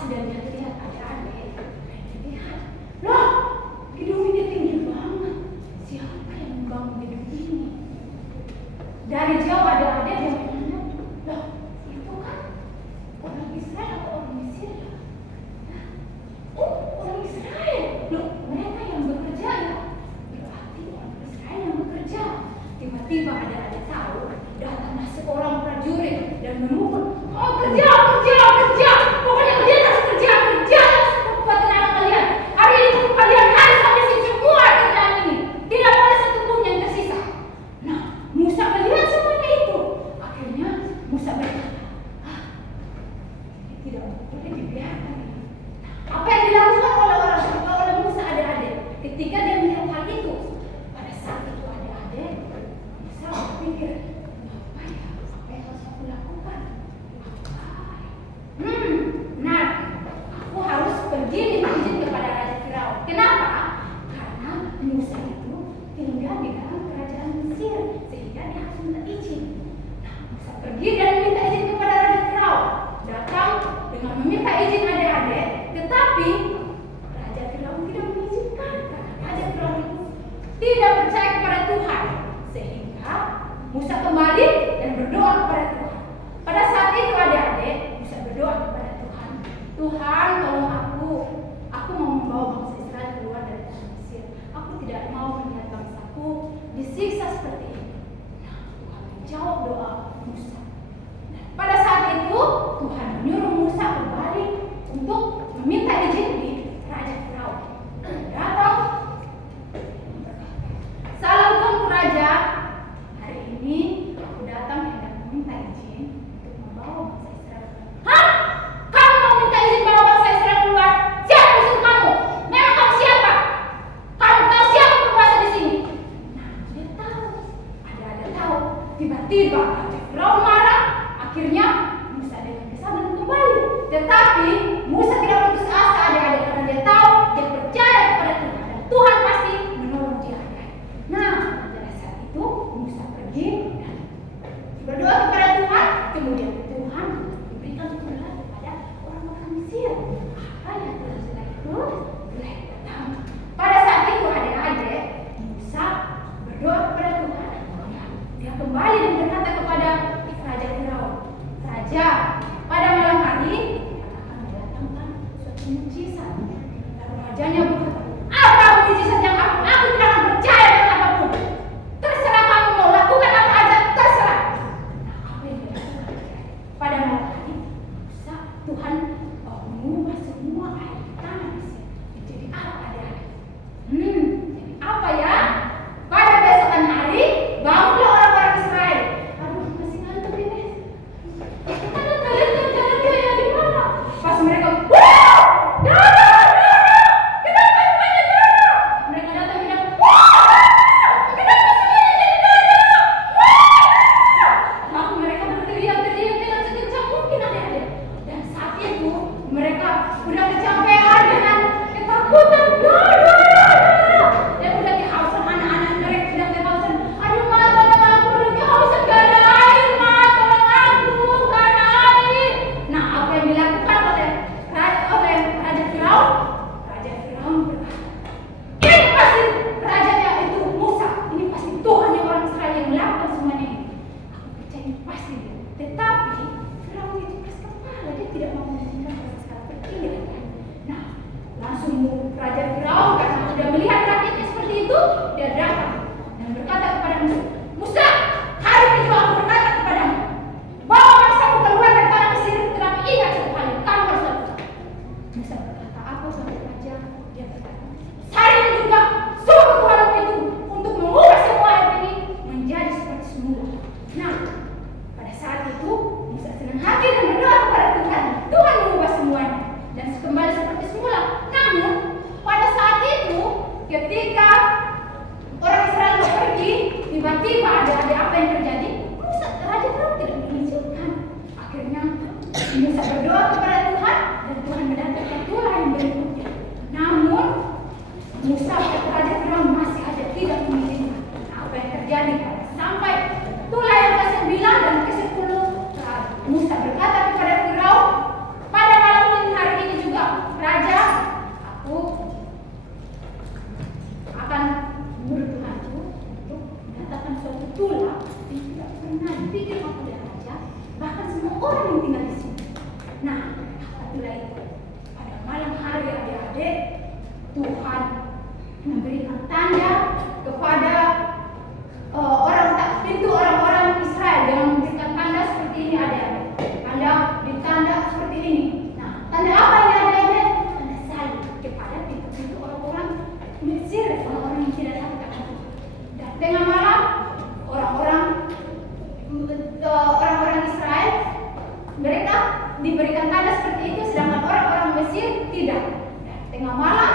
pas dia lihat ada adik, lihat, loh, gedung ini tinggi banget. Siapa yang membangun gedung ini? Dari jauh ada adik yang mana? Loh, itu kan orang Israel atau orang Mesir ya? Oh, orang Israel. Loh, mereka yang bekerja ya? Berarti orang Israel yang bekerja. Tiba-tiba ada tahu, datanglah seorang prajurit dan memukul. Oh, kerja. Pokoknya kalian harus kerja sekuat tenaga kalian. Hari ini kalian harus habisin semua kerjaan ini. Tidak boleh satu pun yang tersisa. Nah, Musa melihat semuanya itu. Akhirnya Musa berkata, ini tidak boleh dibiarkan. Apa yang dilakukan oleh Musa adik-adik ketika dia melihat hal itu? Pada saat itu adik-adik, Musa berpikir, apa yang harus aku lakukan? Nah, aku harus pergi minta izin kepada Raja Firaun. Kenapa? Karena Musa itu tinggal di dalam kerajaan Mesir, sehingga dia harus minta izin. Nah, Musa pergi dan minta izin kepada Raja Firaun. Datang dengan meminta izin adik-adik, tetapi Raja Firaun tidak mengizinkan. Karena Raja Firaun itu tidak percaya kepada Tuhan, sehingga Musa kembali dan berdoa kepada Tuhan. Pada saat itu adik-adik, Musa berdoa kepada Tuhan. Tuhan, tolong aku mau membawa bangsa Israel keluar dari tanah Mesir. Aku tidak mau melihat bangsaku disiksa seperti ini. Nah, Tuhan menjawab doa Musa. Nah, pada saat itu Tuhan menyuruh Musa kembali untuk meminta izin di Raja Firaun. Datang, salam Tuanku Raja. Hari ini aku datang hendak meminta izin untuk membawa bangsa Israel. Hah? Kamu mau minta izin bawa bangsa Israel keluar? Siapa musuh kamu? Memang kamu siapa? Kamu tahu siapa penguasa di sini? Nah, dia tahu. Ada tahu. Tiba-tiba Raja Firaun marah. Akhirnya Musa dengan kesal kembali. Tetapi Musa tidak putus asa adik-adik karena dia tahu, dia percaya kepada Tuhan dan Tuhan pasti menolong dia. Nah, pada saat itu Musa pergi dan berdoa kepada Tuhan. Kemudian Tuhan memberikan tulah kepada orang-orang Mesir. Apa yang tulah itu? Tulah pertama. Pada saat itu adik-adik, Musa berdoa kepada Tuhan. Dia kembali dan berkata kepada Raja Firaun, Raja, pada malam hari akan mendatangkan suatu mukjizat. Lalu rajanya berkata, apa mukjizat yang aku tidak akan percaya dengan apapun. Terserah kamu mau lakukan apa aja, terserah. Nah, apa yang dilakukan? Pada malam hari, Tuhan mengubah semua air di tanah Mesir menjadi apa adik-adik? Jadi apa ya? Pada besokan hari, bangunlah orang-orang Israel. Aduh, masih ngantuk ini. Kalian jalan di mana? Pas mereka, darah! Kenapa semuanya darah? Mereka datang bilang, kenapa semuanya jadi darah? Lalu mereka berteriak-teriak dengan sekencang mungkin adik-adik. Dan saat itu mereka sudah kecapean dengan ketakutan, dan udah kehausan, anak-anak mereka sudah kehausan. Aduh, Ma, tolong aku, udah kehausan, gak ada air, Ma, tolong aku, gak ada air. Nah, apa yang dilakukan oleh Raja Firaun? Raja Firaun berkata, ini pasti rajanya itu Musa, ini pasti Tuhan yang orang Israel yang melakukan semuanya ini. Aku percaya ini pasti dia. Tetapi Firaun itu keras kepala, dia tidak mau mengizinkan orang Israel pergi dengan baik. Nah, langsung Raja Firaun karena sudah melihat rakyatnya seperti itu, dia datang dan berkata kepada Musa, Musa, hari kedua aku berkata kepadamu, bawa bangsamu keluar dari tanah Mesir, tetapi ingat satu hal yang kamu harus lakukan. Musa berkata, apa sama Raja? Dia berkata, hari ini juga suruh Tuhanmu itu untuk mengubah semua air ini menjadi seperti semula. Nah, pada saat itu Musa senang hati dan berdoa kepada Tuhan. Tuhan mengubah semuanya dan kembali seperti semula. Namun pada saat itu ketika orang Israel mau pergi, tiba-tiba ada apa yang terjadi? Raja Firaun tidak mengizinkan. Akhirnya Musa berdoa kepada Tuhan dan Tuhan mendatangkan tulah yang berikutnya. Namun Musa dan Raja Firaun masih aja tidak mengizinkan. Apa yang terjadi? Sampai tulah yang ke-9 dan ke-10, Musa berkata kepada Firaun, pada malam hari ini orang yang tinggal di sini. Nah, apabila itu pada malam hari adik-adik, Tuhan memberikan tanda kepada orang-orang Israel dengan memberikan tanda seperti ini adik-adik. Tanda di tanda seperti ini. Nah, tanda apa ini adik-adik? Tanda salib kepada pintu-pintu orang-orang Mesir, orang-orang yang tidak takut akan Tuhan. Dan tengah malam orang-orang Israel mereka diberikan tanda seperti itu, sedangkan orang-orang Mesir tidak. Dan tengah malam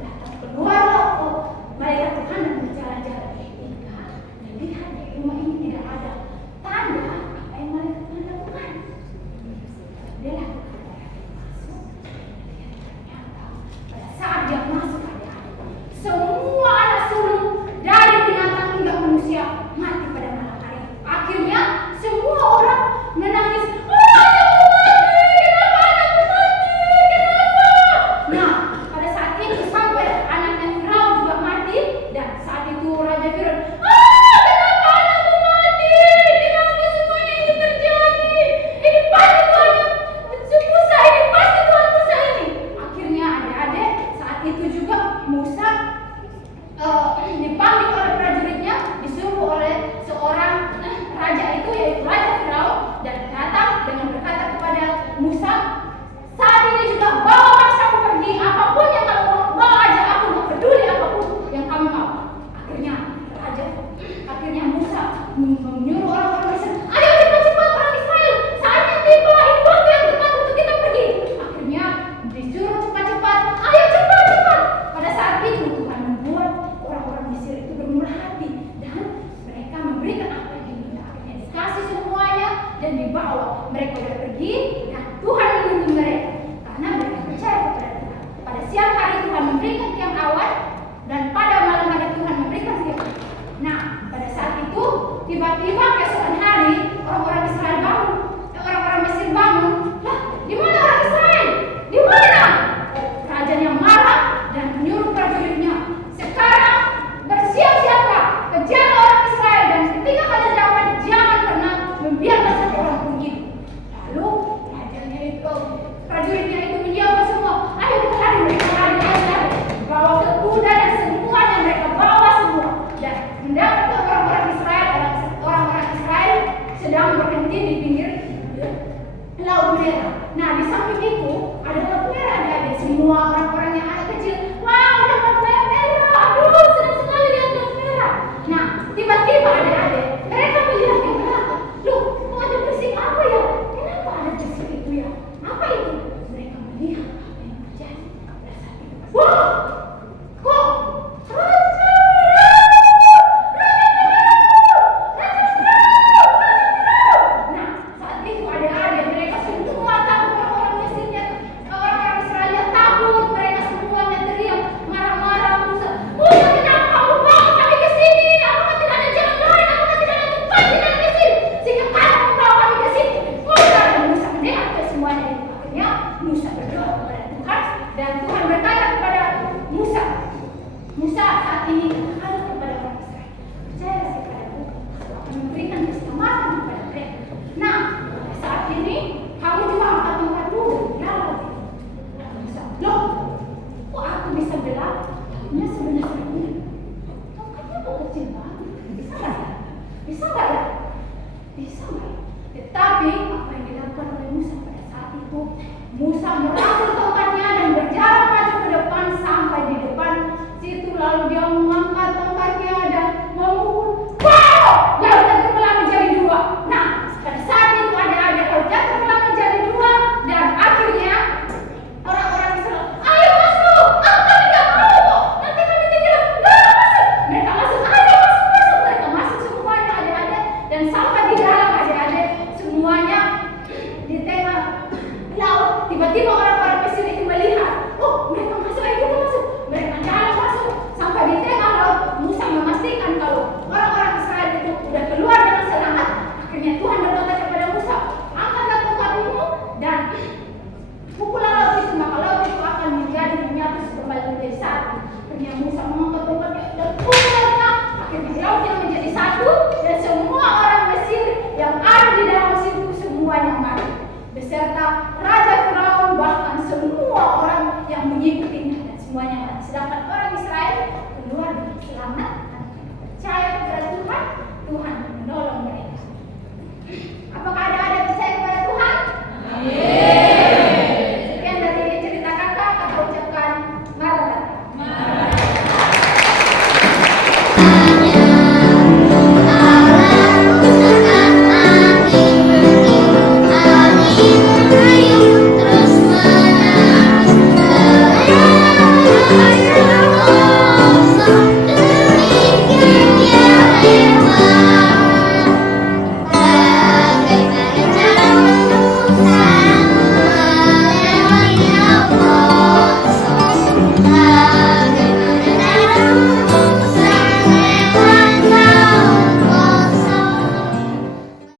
datang keluarlah malaikat Tuhan dan berjalan-jalan hingga melihat di rumah ini tidak ada tanda apa yang malaikat Tuhan lakukan. Dia lakukan masuk. Ternyata pada saat dia masuk semua anak sulung dari binatang hingga manusia mati pada malam hari. Akhirnya semua orang menangis. Dipanggil oleh prajuritnya, disuruh oleh seorang raja itu, yaitu Raja Firaun, dan datang dengan berkata kepada Musa, saat ini juga bawa bangsaku pergi, apapun yang kamu mau, bawa aja, aku nggak peduli apapun yang kamu mau. Akhirnya Musa menyuruh orang-orang Mesir, ayo cepat-cepat orang Israel, saatnya tiba, ini waktu yang tepat untuk kita pergi. Akhirnya disuruh cepat-cepat, ayo cepat-cepat. Pada saat itu Tuhan membuat orang-orang Mesir itu bermurah hati dan mereka memberikan apa yang diminta. Akhirnya dikasih semuanya dan dibawa. Mereka sudah pergi dan Tuhan menunggu mereka karena mereka percaya kepada Tuhan. Pada siang hari Tuhan memberikan tiang awan dan pada malam hari Tuhan memberikan tiang awan. Nah, pada saat itu tiba-tiba keesokan hari orang-orang Israel bangun, orang-orang Mesir bangun. Lah, di mana orang Israel? Di mana? Rajanya marah dan menyuruh prajuritnya, sekarang bersiap-siaplah, kejar orang Israel dan ketika kalian dapat jangan pernah membiarkan satu orang pun hidup. Lalu prajuritnya itu menjawab semua, ayo kita lari, mereka lari, bawa ke kuda dan semuanya mereka bawa semua. Dan mendapat orang-orang Israel sedang berhenti di pinggir Laut Merah. Nah, di samping itu ada Laut Merah, adik-adik. Semua orang-orang yang anak kecil, wah, ada Laut Merah, aduh, senang sekali lihat Laut Merah. Nah, tiba-tiba adik-adik, mereka melihat ke belakang. Loh, kok ada bersih apa ya? Kenapa ada bersih itu ya? Apa itu? Mereka melihat apa yang terjadi. Pada saat itu, wah, kok Musa merangkul tongkatnya dan berjalan maju ke depan sampai di depan situ, lalu dia mengangkat tongkatnya dan memukul. Wow! Lautnya terbelah menjadi dua. Nah, pada saat itu ada lautnya terbelah menjadi dua dan akhirnya orang-orang Israel, ayo masuk! Kami nggak mau kok. Nanti kami tinggal. Nggak masuk. Mereka masuk. Ayo masuk. Mereka masuk semuanya adik-adik dan sampai di dalam adik-adik semuanya di tengah laut. Tiba-tiba orang